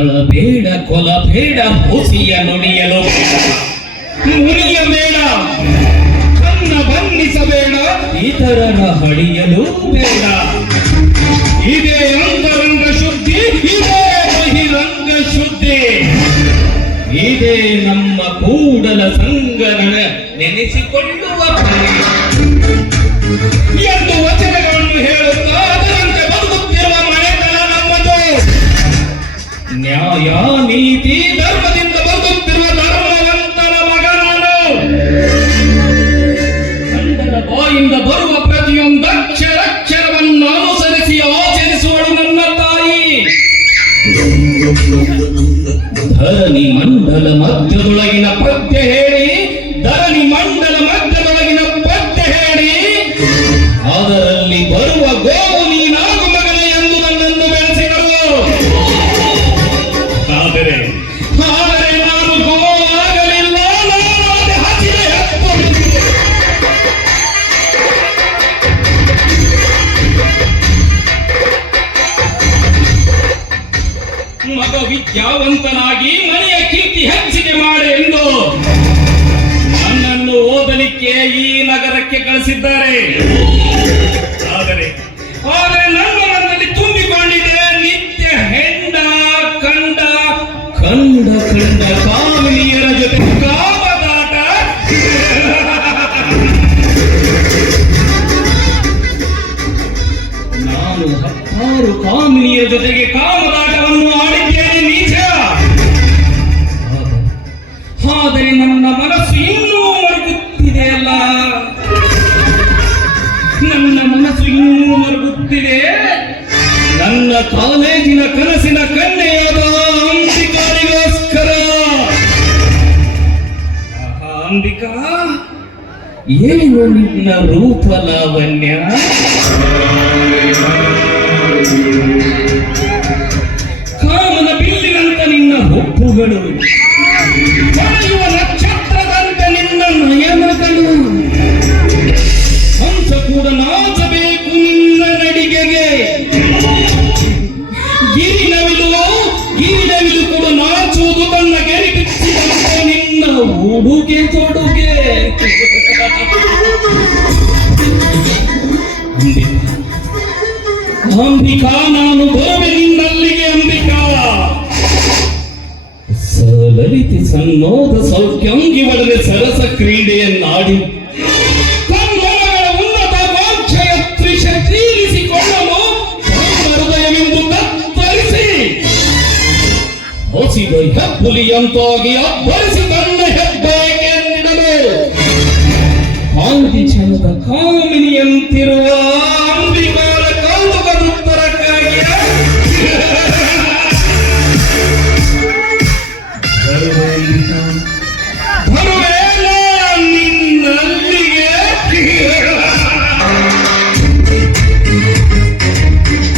ಕಳಬೇಡ ಕೊಲಬೇಡ ಹುಸಿಯ ನುಡಿಯಲು. ಮುರಿಯ ಬೇಡ ಕನ್ನ ಬನ್ನಿಸಬೇಡ ಇತರರ ಹಡಿಯಲು ಬೇಡ. ಇದೇ ಅಂತರಂಗ ಶುದ್ಧಿ, ಇದೇ ಬಹಿರಂಗ ಶುದ್ಧಿ. ಇದೇ ನಮ್ಮ ಕೂಡಲ ಸಂಗರಣ ನೆನೆಸಿಕೊಳ್ಳುವ. ಎಂದು ವಚನಗಳನ್ನು ಹೇಳುತ್ತಾ ನ್ಯಾಯ ನೀತಿ ಧರ್ಮದಿಂದ ಬದುಕುತ್ತಿರುವ ಧರ್ಮವಂತನ ಮಗ ನಾನು ಗಂಡನ ಬಾಯಿಂದ ಬರುವ ಪ್ರತಿಯೊಂದು ಅಕ್ಷರಕ್ಷರವನ್ನು ಅನುಸರಿಸಿ ಆಚರಿಸುವಳು ನನ್ನ ತಾಯಿ ಧರಣಿ ಮಂಡಲ ಮಧ್ಯದೊಳಗಿನ ಪದ್ಯ ಹೇಳಿ ವಿದ್ಯಾವಂತನಾಗಿ ಮನೆಯ ಕೀರ್ತಿ ಹೆಚ್ಚಿಗೆ ಮಾಡಿ ಎಂದು ನನ್ನನ್ನು ಓದಲಿಕ್ಕೆ ಈ ನಗರಕ್ಕೆ ಕಳಿಸಿದ್ದಾರೆ. ಆದರೆ ಆದರೆ ನನ್ನ ಮನದಲ್ಲಿ ತುಂಬಿಕೊಂಡಿದೆ ನಿತ್ಯ ಹೆಂಡ, ಕಂಡ ಕಂಡ ಕಂಡ ಕಾಮಿನಿಯರ ಜೊತೆ ಕಾಮದಾಟ. ನಾನು ಹತ್ತಾರು ಕಾಮಿನಿಯ ಜೊತೆಗೆ ಕಾಮದಾಟವನ್ನು ಆಡಿದ್ದೇನೆ. ಕಾಲೇಜಿನ ಕನಸಿನ ಕನ್ನೆಯಾದ ಅಂಬಿಕಾರಿಗೋಸ್ಕರ. ಅಂಬಿಕಾ ಏನು ನಿನ್ನ ರೂಪ ಲಾವಣ್ಯ ಕಾಮನ ಬಿಲ್ಲಿನಂತ ನಿನ್ನ ಹೊಪ್ಪುಗಳು ಉಡುಗೆ ತೊಡುಗೆ ಅಂಬಿಕಾ. ನಾನು ಬರುವೆ ನಿನ್ನಲ್ಲಿಗೆ ಅಂಬಿಕಾ. ಸಲರಿತಿ ಸನ್ನೋದ ಸೌಖ್ಯಂಗಿ ಒಡನೆ ಸರಸ ಕ್ರೀಡೆಯನ್ನಾಡಿ ಕನ್ನಡಗಳ ಉನ್ನತ ವಾಂಛೆಯ ತ್ರಿಶ ತೀರಿಸಿಕೊಳ್ಳಲು ಹೃದಯವೆಂದು ಕತ್ತರಿಸಿ. ಹೊಸಿದ ಹೆಬ್ಬುಲಿಯಂತಾಗಿ ಅಬ್ಬರಿಸಿ